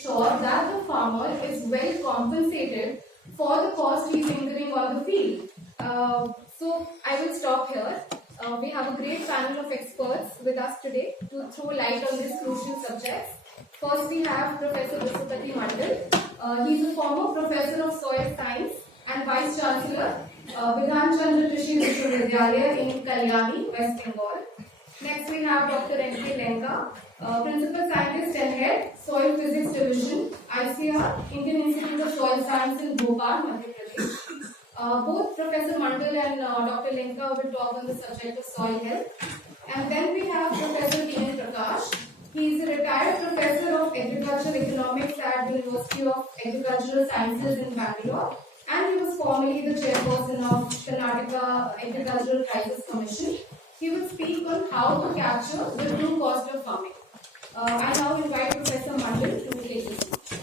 sure that the farmer is well compensated for the cost he is incurring on the field. So I will stop here. We have a great panel of experts with us today to throw light on these crucial subjects. First, we have Professor Visupati Mandal. He is a former professor of soil science and vice chancellor, Vidhan Chandra Krishi Vishwavidyalaya in Kalyani, West Bengal. Next, we have Dr. N.K. Lenka, Principal Scientist and Head, Soil Physics Division, ICR, Indian Institute of Soil Science in Bhopal, Madhya Pradesh. Both Professor Mandal and Dr. Lenka will talk on the subject of soil health. And then we have Professor T.N. Prakash. He is a retired professor of agricultural economics at the University of Agricultural Sciences in Bangalore. And he was formerly the chairperson of Karnataka Agricultural Crisis Commission. He will speak on how to capture the true cost of farming. I now invite Professor Mandal to take the speech.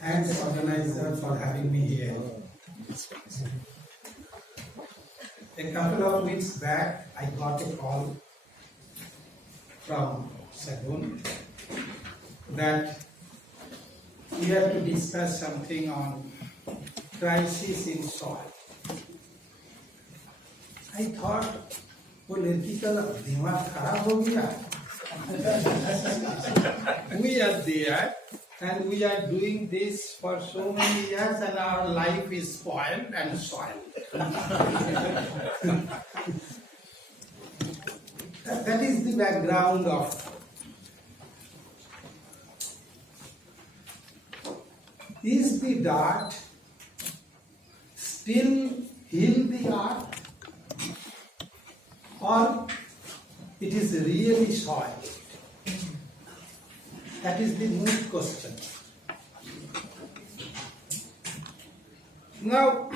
Thanks, organizer, for having me here. A couple of weeks back, I got a call from Sagun that we have to discuss something on crisis in soil. I thought, वो लड़की का दिमाग खराब हो गया. We are there and we are doing this for so many years and our life is spoiled and soiled. That is the background of is the dirt still heal the earth or it is really soiled? That is the moot question. Now,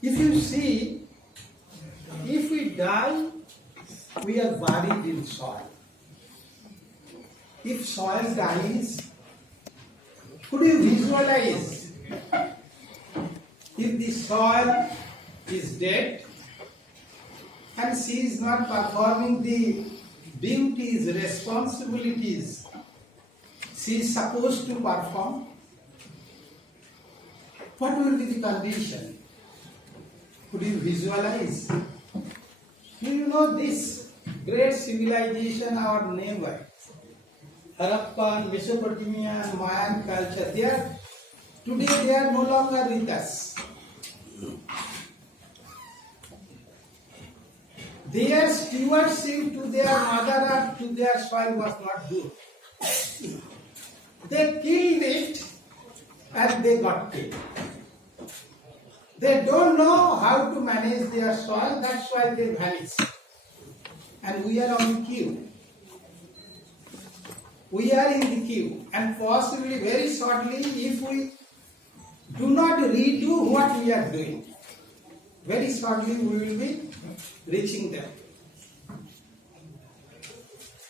if you see, if we die, we are buried in soil. If soil dies, could you visualize if the soil is dead and she is not performing the duties, responsibilities she is supposed to perform? What will be the condition? Could you visualize? Do you know this great civilization, our neighbor, Harappan, Mesopotamia, and Mayan culture, today they are no longer with us. Their stewardship to their mother earth, to their soil was not good. They killed it and they got killed. They don't know how to manage their soil, that's why they vanish. And we are on the queue. We are in the queue, and possibly very shortly, if we do not redo what we are doing, very shortly we will be reaching them.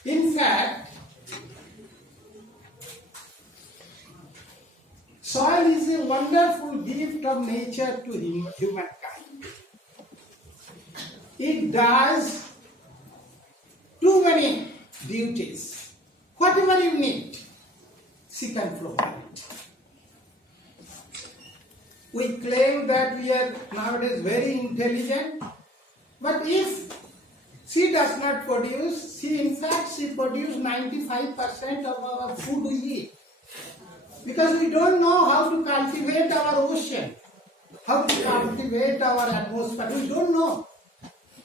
In fact, soil is a wonderful gift of nature to humankind. It does too many duties. Whatever you need, she can provide. We claim that we are nowadays very intelligent, but if she does not produce, she produces 95% of our food we eat. Because we don't know how to cultivate our ocean, how to cultivate our atmosphere. We don't know.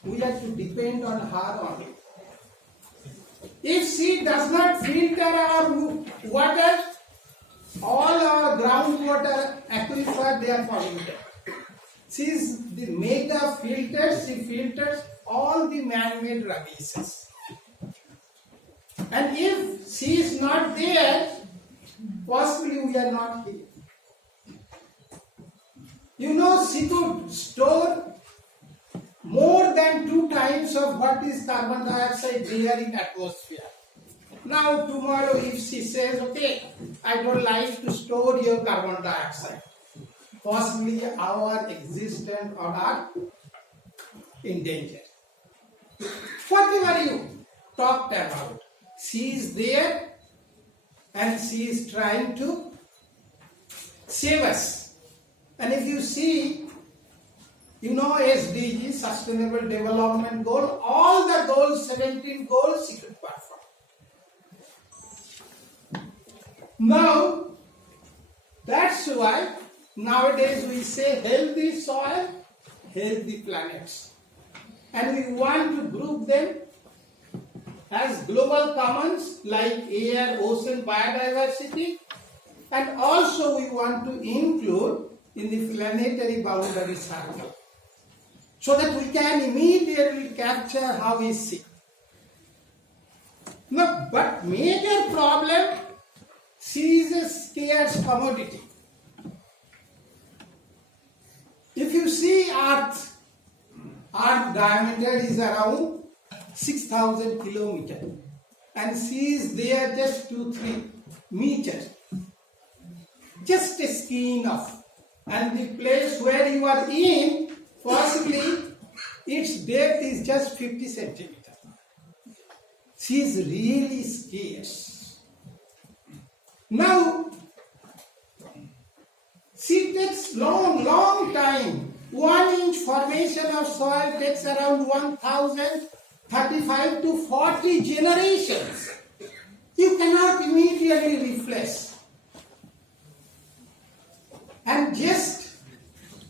We have to depend on her only. If she does not filter our water, all our groundwater aquifer, they are polluted. She is the mega filter, she filters all the man-made rubbish. And if she is not there, possibly we are not here. You know, she could store more than 2 times of what is carbon dioxide there in atmosphere. Now tomorrow if she says, okay, I don't like to store your carbon dioxide, possibly our existence on Earth in danger. Whatever you talked about, she is there and she is trying to save us. And if you see, you know, SDG, Sustainable Development Goal, all the goals, 17 goals, she could perform. Now, that's why nowadays we say healthy soil, healthy planets. And we want to group them as global commons like air, ocean, biodiversity, and also we want to include in the planetary boundary circle, so that we can immediately capture how we see. No, but major problem, she is a scarce commodity. If you see Earth diameter is around 6,000 kilometers and she is there just 2-3 meters. Just a skin off. And the place where you are in, possibly its depth is just 50 centimeters. She is really scarce. Now, she takes long time. 1 inch formation of soil takes around 1,035 to 40 generations. You cannot immediately replace. And just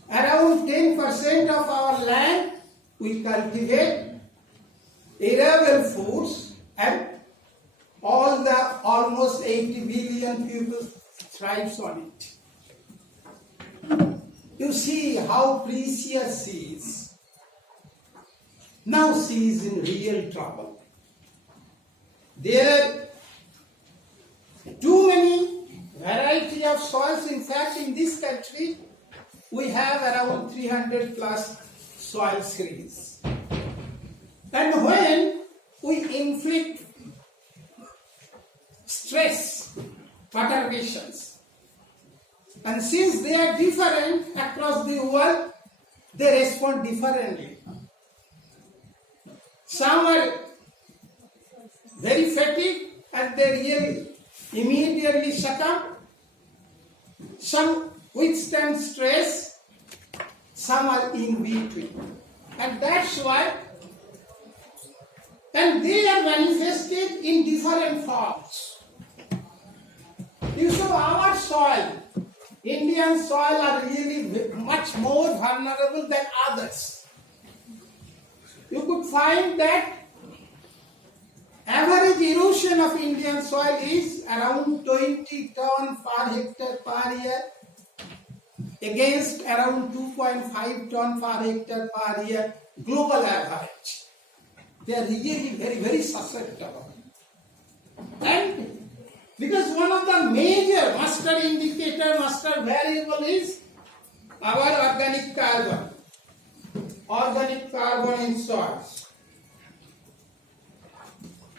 around 10% of our land we cultivate arable foods, and all the almost 80 billion people thrives on it. You see how precious she is. Now she is in real trouble. There are too many variety of soils. In fact, in this country, we have around 300 plus soil series. And when we inflict stress, perturbations, and since they are different across the world, they respond differently. Some are very fatigued and they really immediately succumb. Some withstand stress, some are in between. And that's why, and they are manifested in different forms. You saw our soil, Indian soil, are really much more vulnerable than others. You could find that average erosion of Indian soil is around 20 ton per hectare per year against around 2.5 ton per hectare per year global average. They are really very susceptible. And because one of the major master indicator, master variable is our organic carbon in soils.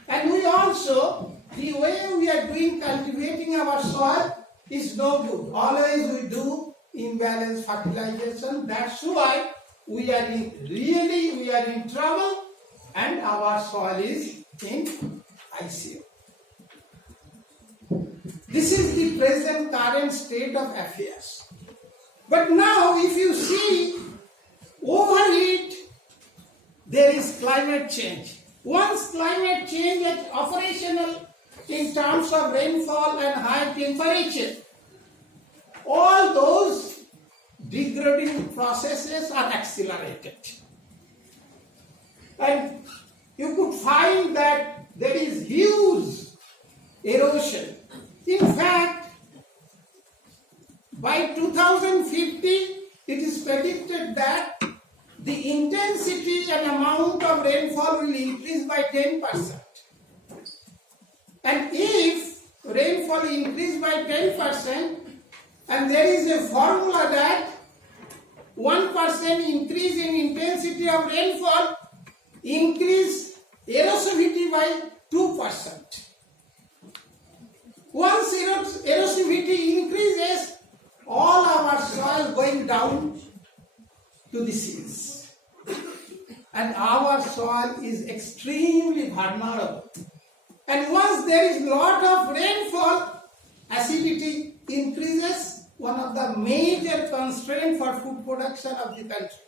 And we also, the way we are doing cultivating our soil is no good. Always we do imbalanced fertilization. That's why we are in trouble and our soil is in ICU. This is the present current state of affairs. But now if you see over it, there is climate change. Once climate change is operational in terms of rainfall and high temperature, all those degrading processes are accelerated. And you could find that there is huge erosion. In fact, by 2050, it is predicted that the intensity and amount of rainfall will increase by 10%. And if rainfall increase by 10%, and there is a formula that 1% increase in intensity of rainfall increase erosivity by 2%. Once erosivity increases, all our soil going down to the seas. And our soil is extremely vulnerable. And once there is lot of rainfall, acidity increases, one of the major constraints for food production of the country.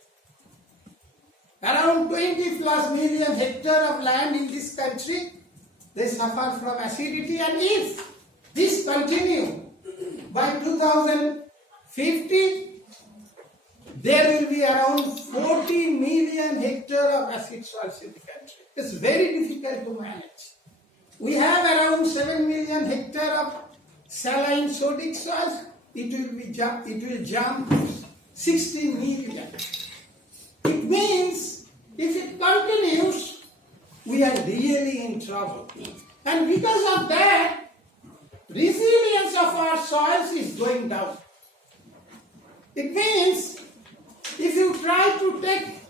Around 20 plus million hectares of land in this country, they suffer from acidity, and if this continue, by 2050, there will be around 40 million hectares of acid soils in the country. It's very difficult to manage. We have around 7 million hectares of saline sodic soils. It will jump to 60 million. It means if it continues, we are really in trouble. And because of that, resilience of our soils is going down. It means if you try to take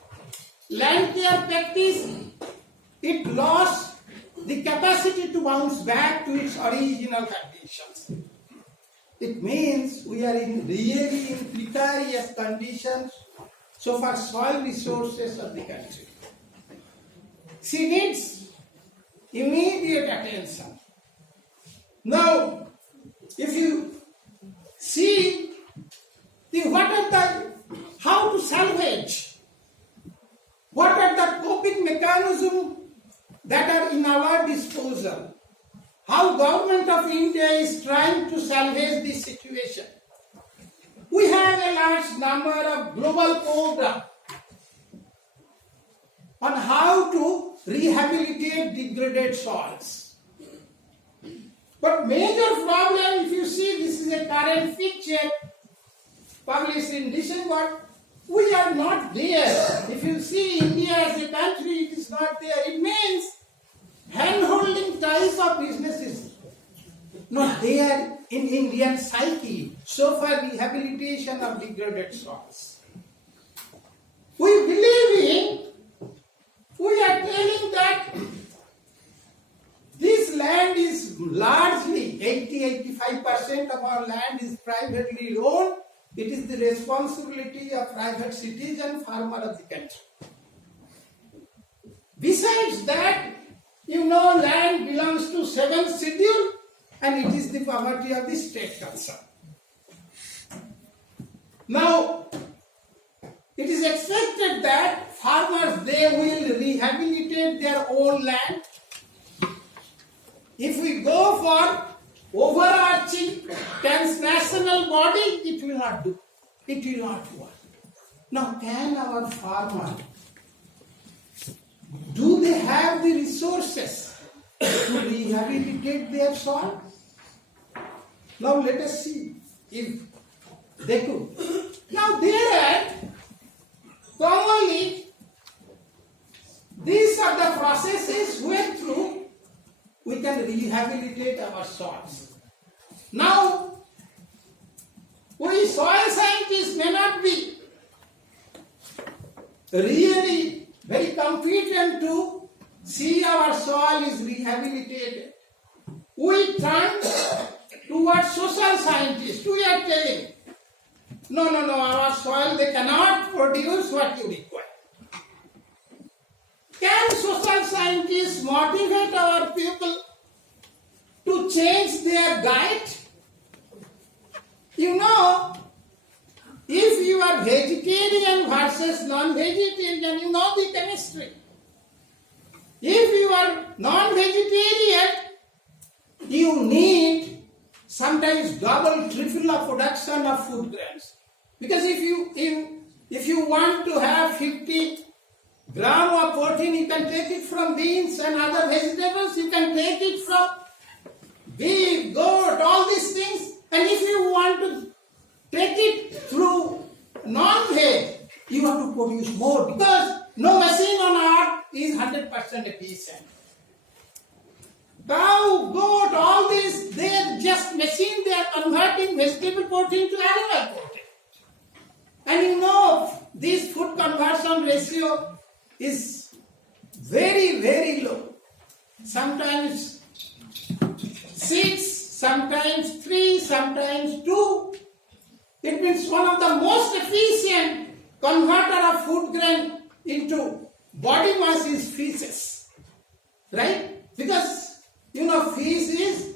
land care practice, it lost the capacity to bounce back to its original conditions. It means we are really in precarious conditions so far soil resources of the country. She needs immediate attention. Now, if you see how to salvage, what are the coping mechanisms that are in our disposal, how government of India is trying to salvage this situation. We have a large number of global programs on how to rehabilitate degraded soils. But major problem, if you see, this is a current picture published in December, we are not there. If you see India as a country, it is not there. It means hand-holding type of business is not there in Indian psyche. So far, rehabilitation of degraded soils. We are telling that this land is largely, 80-85% of our land is privately owned. It is the responsibility of private citizen, farmer of the country. Besides that, land belongs to 7th schedule and it is the property of the state concern. Now, it is expected that farmers, they will rehabilitate their own land. If we go for overarching transnational body, it will not do. It will not work. Now, can our farmer, do they have the resources to rehabilitate their soil? Now, let us see if they could. Now, commonly, these are the processes went through we can rehabilitate our soils. Now, we soil scientists may not be really very competent to see our soil is rehabilitated. We turn towards social scientists. We are telling, no, our soil, they cannot produce what you require. Can social scientists motivate our people to change their diet? If you are vegetarian versus non-vegetarian, you know the chemistry. If you are non-vegetarian, you need sometimes double, triple of production of food grains. Because if you want to have 50 gram of protein, you can take it from beans and other vegetables, you can take it from beef, goat, all these things. And if you want to take it through non-veg, you have to produce more because no machine on earth is 100% efficient. Cow, goat, all these, they are just machine, they are converting vegetable protein to animal protein. And ratio is very, very low. Sometimes 6, sometimes 3, sometimes 2. It means one of the most efficient converter of food grain into body mass is feces. Right? Because, fish is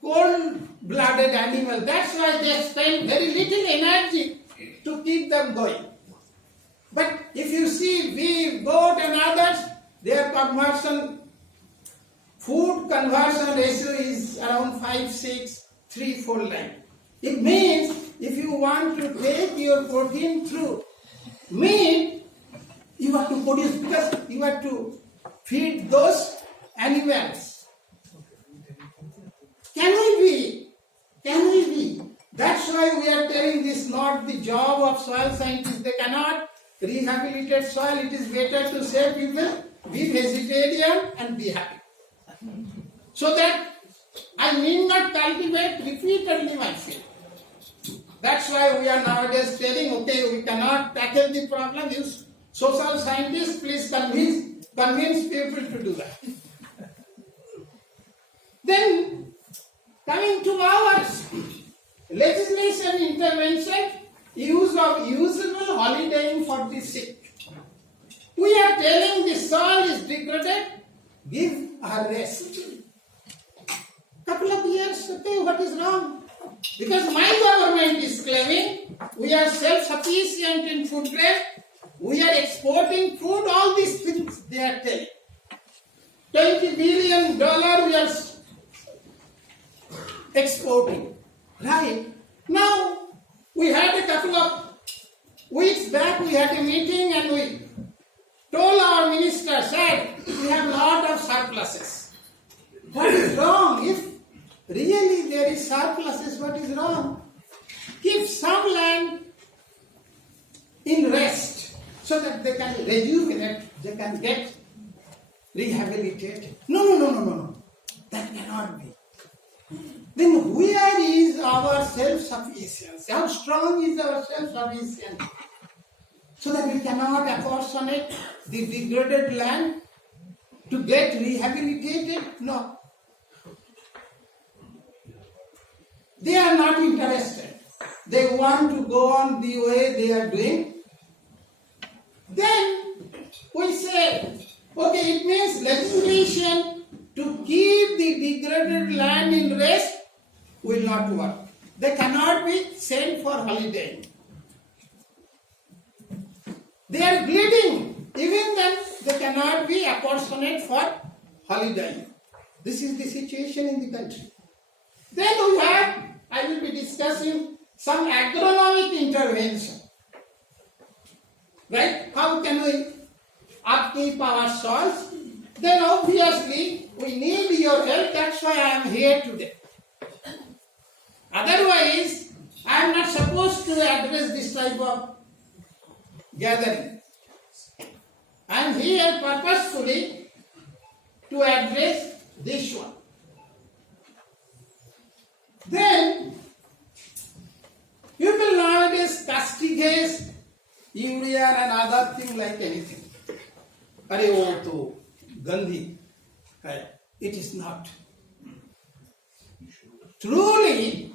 cold-blooded animal. That's why they spend very little energy to keep them going. But if you see beef, goat and others, their food conversion ratio is around 5, 6, 3, 4 line. It means if you want to take your protein through meat, you have to produce, because you have to feed those animals. Can we be? That's why we are telling this not the job of soil scientists. They cannot rehabilitate soil. It is better to say people, be vegetarian and be happy. So that I need not cultivate repeatedly my field. That's why we are nowadays telling, okay, we cannot tackle the problem. You social scientists, please convince people to do that. Then, coming to our legislation intervention, use of usable holidaying for the sick. We are telling the soil is degraded, give a rest. Couple of years, okay, what is wrong? Because my government is claiming we are self-sufficient in food grain, we are exporting food, all these things they are telling. $20 billion we are exporting. Right? Now, we had a couple of weeks back, we had a meeting and we told our minister, said, we have a lot of surpluses. What is wrong? If really there is surpluses, what is wrong? Keep some land in rest so that they can rejuvenate, they can get rehabilitated. No. That cannot be. Then where is our self-sufficiency? How strong is our self-sufficiency? So that we cannot apportionate the degraded land to get rehabilitated? No. They are not interested. They want to go on the way they are doing. Then we say, okay, it means legislation to keep the degraded land in rest will not work. They cannot be sent for holiday. They are bleeding. Even then, they cannot be apportionate for holiday. This is the situation in the country. Then we have, I will be discussing some agronomic intervention. Right? How can we upkeep our soils? Then obviously, we need your help. That's why I am here today. Otherwise, I am not supposed to address this type of gathering. I am here purposefully to address this one. Then, people nowadays castigate urea and other things like anything. Arey wo to gandhi hai. It is not. Truly,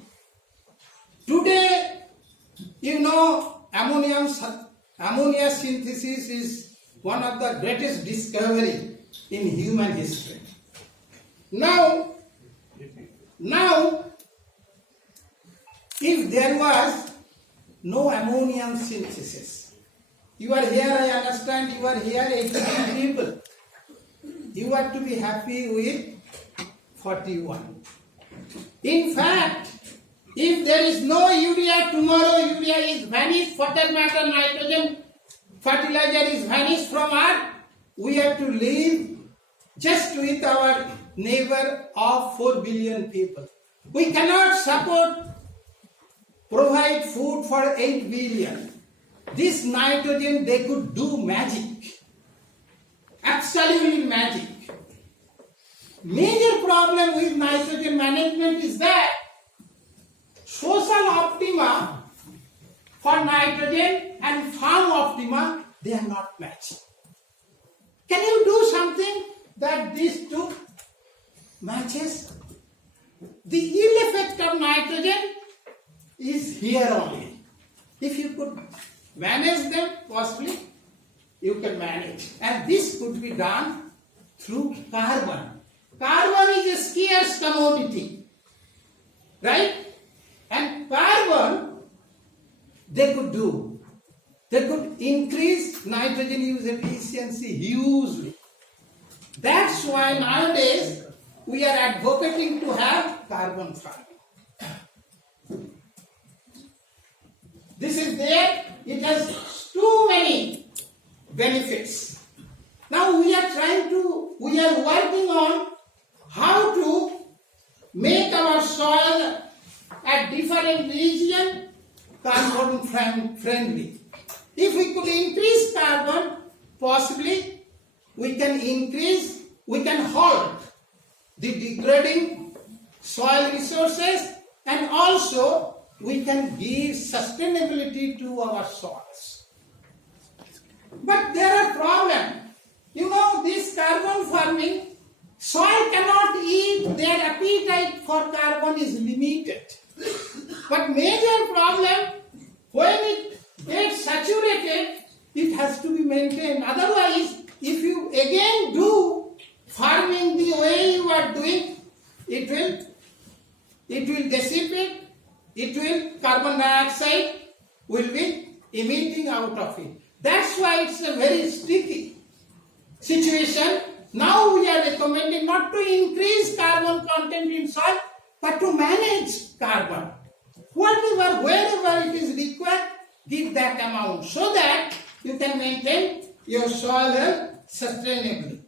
today, ammonia synthesis is one of the greatest discovery in human history. Now, if there was no ammonium synthesis, you are here, I understand, you are here 18 people. You are to be happy with 41. In fact, if there is no urea, tomorrow urea is vanished, fertile matter, nitrogen, fertilizer is vanished from Earth, we have to live just with our neighbor of 4 billion people. We cannot provide food for 8 billion. This nitrogen, they could do magic. Absolutely magic. Major problem with nitrogen management is that social optima for nitrogen and farm optima they are not matching. Can you do something that these two matches? The ill effect of nitrogen is here only. If you could manage them, possibly you can manage. And this could be done through carbon. Carbon is a scarce commodity, right? And carbon, they could do. They could increase nitrogen use efficiency hugely. That's why nowadays we are advocating to have carbon farming. This is there, it has too many benefits. Now we are working on how to make our soil at different region carbon friendly. If we could increase carbon, possibly we can halt the degrading soil resources, and also we can give sustainability to our soils. But there are problems. You know, this carbon farming, soil cannot eat, their appetite for carbon is limited. But major problem, when it gets saturated, it has to be maintained. Otherwise, if you again do farming the way you are doing, it will dissipate, carbon dioxide will be emitting out of it. That's why it's a very sticky situation. Now we are recommending not to increase carbon content in soil, but to manage carbon. Wherever it is required, give that amount so that you can maintain your soil health sustainably.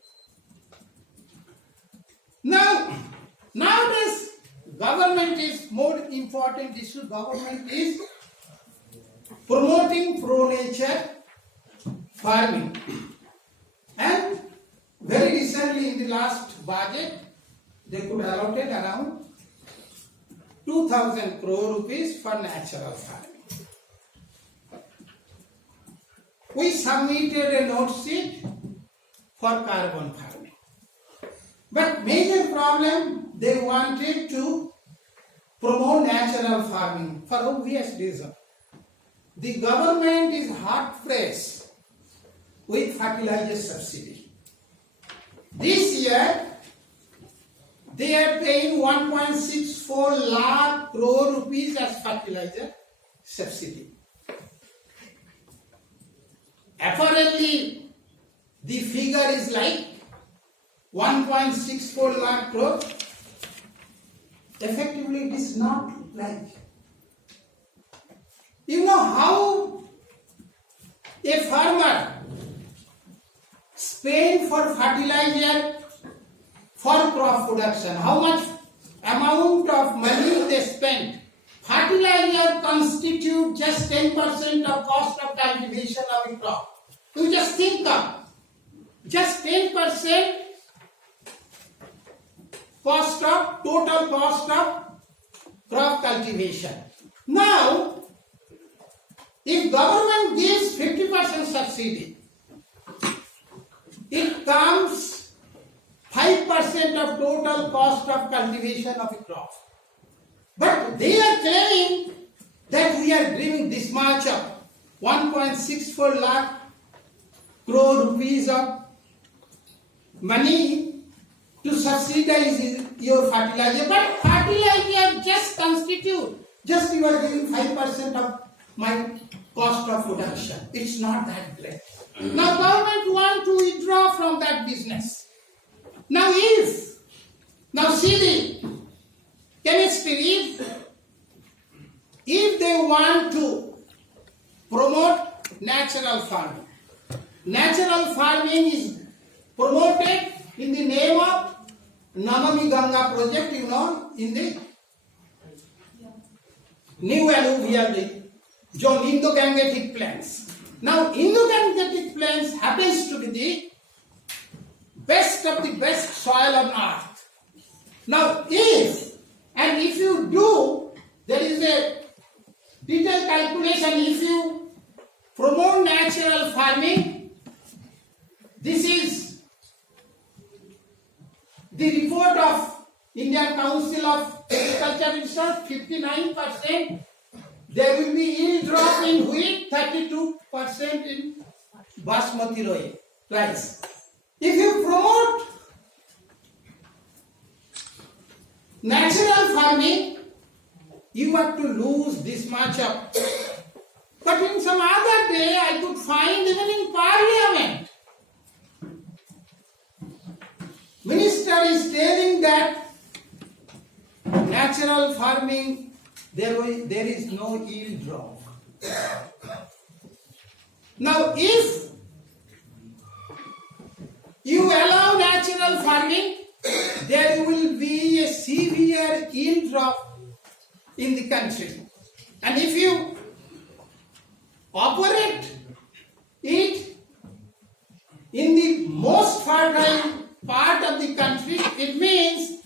Nowadays, government is more important issue. Government is promoting pro-nature farming. And very recently in the last budget, they could allocate around 2,000 crore rupees for natural farming. We submitted a note sheet for carbon farming. But major problem, they wanted to promote natural farming for obvious reason. The government is hard pressed with fertilizer subsidy. This year, they are paying 1.64 lakh crore rupees as fertilizer subsidy. Apparently, the figure is like 1.64 lakh crore. Effectively, it is not like. You know how a farmer spends for fertilizer for crop production? How much amount of money they spend? Fertilizer constitutes just 10% of cost of cultivation of a crop. You just think of just 10% total cost of crop cultivation. Now, if government gives 50% subsidy, it comes 5% of total cost of cultivation of a crop. But they are claiming that we are giving this much of 1.64 lakh crore rupees of money to subsidize your fertilizer. But fertilizer just you are giving 5% of my cost of production. It's not that great. Now government want to withdraw from that business. Now see the chemistry, if they want to promote natural farming. Natural farming is promoted in the name of Namami Ganga project, you know, in the new alluvial zone, Indo-Gangetic plains. Now, Indo-Gangetic plains happens to be the best of the best soil on earth. Now, if you do, there is a detailed calculation, if you promote natural natural farming. This is the report of Indian Council of Agriculture Research. 59% there will be yield drop in wheat, 32% in basmati rice. If you promote natural farming, you have to lose this much of. But in some other day, I could find even in Parliament, Minister is telling that natural farming, there is no yield drop. Now, if you allow natural farming, there will be a severe yield drop in the country. And if you operate it in the most fertile part of the country, it means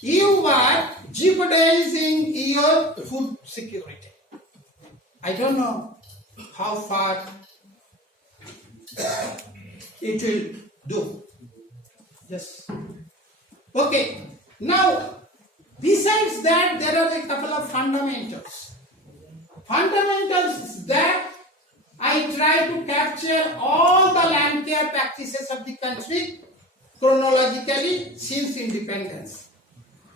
you are jeopardizing your food security. I don't know how far it will do. Yes. Okay. Now, besides that, there are a couple of fundamentals. Fundamentals that I try to capture all the land care practices of the country chronologically since independence.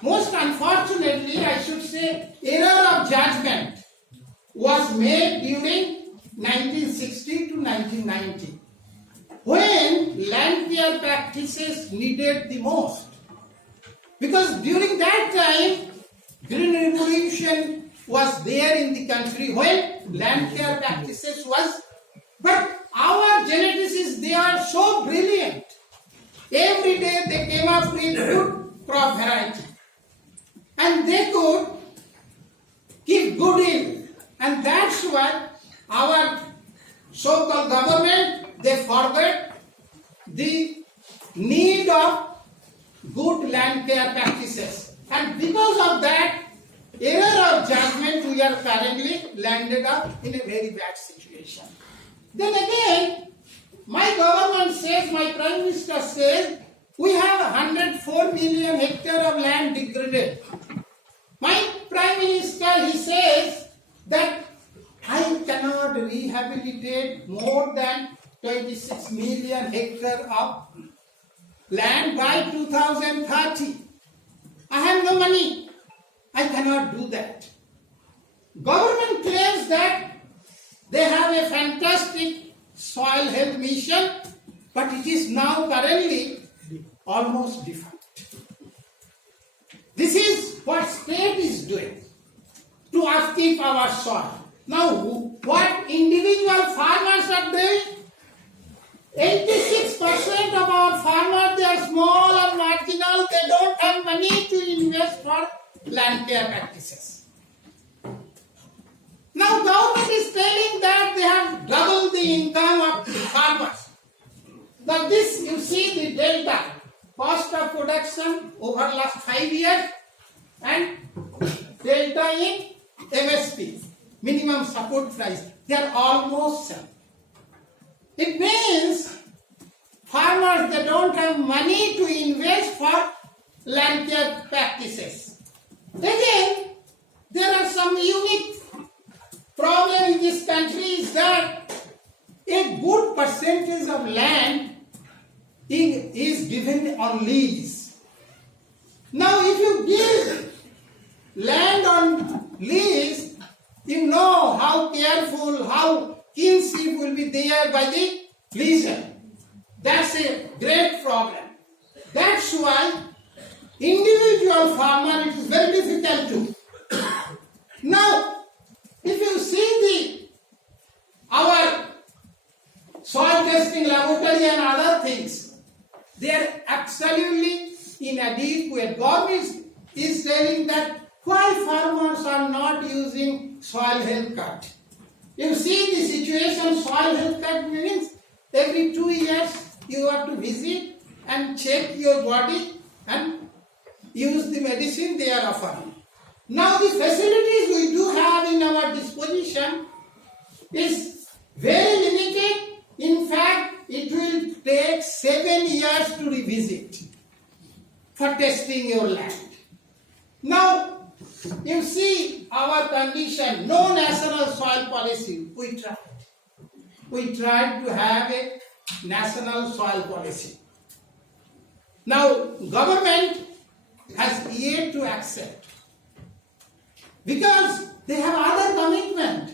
Most unfortunately, I should say, error of judgment was made during 1960 to 1990, when land care practices needed the most. Because during that time, Green Revolution was there in the country when land care practices was, but our geneticists, they are so brilliant. Every day they came up with good crop variety. And they could give good yield. And that's why our so-called government, they forgot the need of good land care practices. And because of that error of judgment, we are currently landed up in a very bad situation. Then again, my government says, my Prime Minister says, we have 104 million hectares of land degraded. My Prime Minister, he says that I cannot rehabilitate more than 26 million hectares of land by 2030. I have no money. I cannot do that. Government claims that they have a fantastic soil health mission, but it is now currently almost defunct. This is what state is doing to upkeep our soil. Now, what individual farmers are doing? 86% of our farmers, they are small or marginal. They don't have money to invest for land care practices. Now, government is telling that they have doubled the income of farmers. Now, this, you see the delta, cost of production over last 5 years and delta in MSP, minimum support price, they are almost same. It means farmers, they don't have money to invest for land care practices. Again, there are some unique problem in this country is that a good percentage of land is given on lease. Now, if you give land on lease, you know how careful, how kinship will be there by the leaser. That's a great problem. That's why individual farmer, it is very difficult to. Now, if you see our soil testing laboratory and other things, they are absolutely inadequate. Government is telling that why farmers are not using soil health card. You see the situation, soil health card means every 2 years you have to visit and check your body and use the medicine they are offering. Now the facilities we do have in our disposition is very limited visit for testing your land. Now, you see our condition, no national soil policy. We tried to have a national soil policy. Now, government has yet to accept because they have other commitment.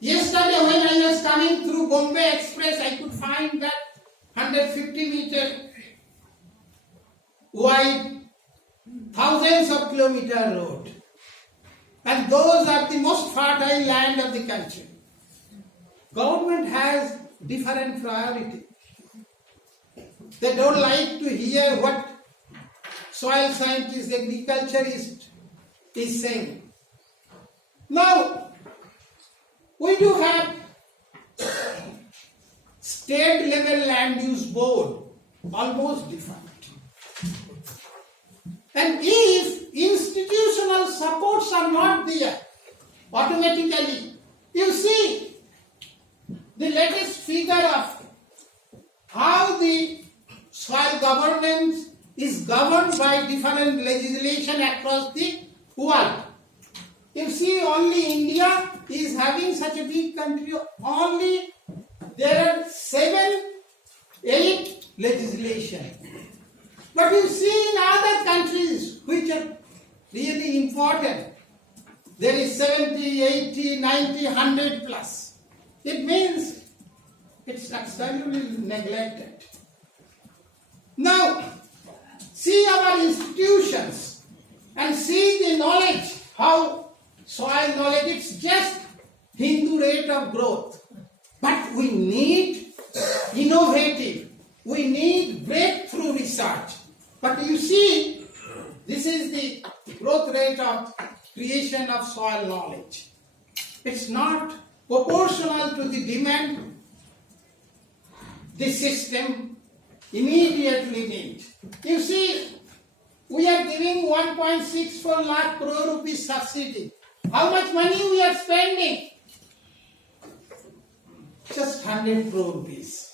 Yesterday when I was coming through Bombay Express, I could find that 150 meter wide, thousands of kilometer road. And those are the most fertile land of the country. Government has different priority. They don't like to hear what soil scientist, agriculturist is saying. Now, we do have state level land use board, almost defunct. And if institutional supports are not there, automatically, you see the latest figure of how the soil governance is governed by different legislation across the world. You see, only India is having such a big country. Only there are 7, 8 legislation. But you see in other countries which are really important, there is 70, 80, 90, 100 plus. It means it's absolutely neglected. Now, see our institutions and see the knowledge, how soil knowledge, it's just Hindu rate of growth. But we need innovative, we need breakthrough research. But you see, this is the growth rate of creation of soil knowledge. It's not proportional to the demand. The system immediately needs. You see, we are giving 1.64 lakh crore rupees subsidy. How much money we are spending? Just 100 crore rupees.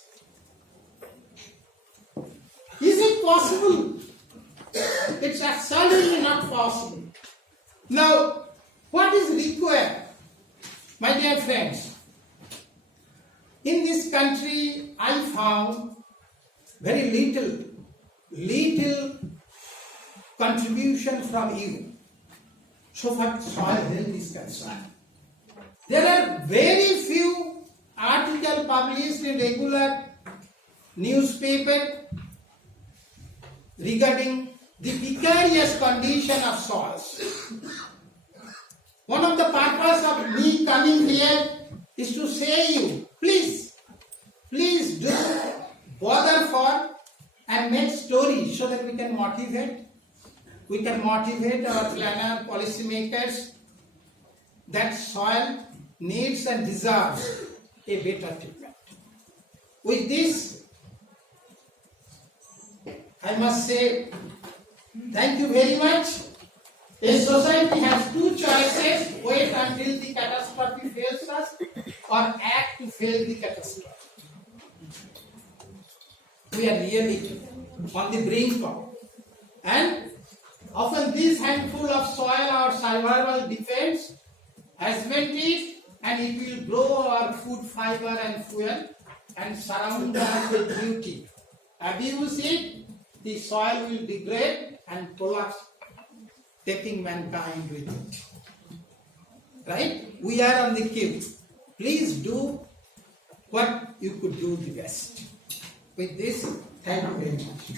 Is it possible? It's absolutely not possible. Now, what is required? My dear friends, in this country I found very little contribution from you so far soil health is concerned. There are very few articles published in regular newspaper regarding the precarious condition of soils. One of the purpose of me coming here is to say you, please do bother for and make stories so that we can motivate our planner, policymakers that soil needs and deserves a better treatment. With this, I must say thank you very much. A society has two choices: wait until the catastrophe fails us or act to fail the catastrophe. We are really on the brink of, and often this handful of soil, our survival defense, has meant it, and it will grow our food fiber and fuel and surround us with beauty. Abuse it, the soil will degrade and collapse, taking mankind with it. Right? We are on the cube. Please do what you could do the best. With this, thank you very much.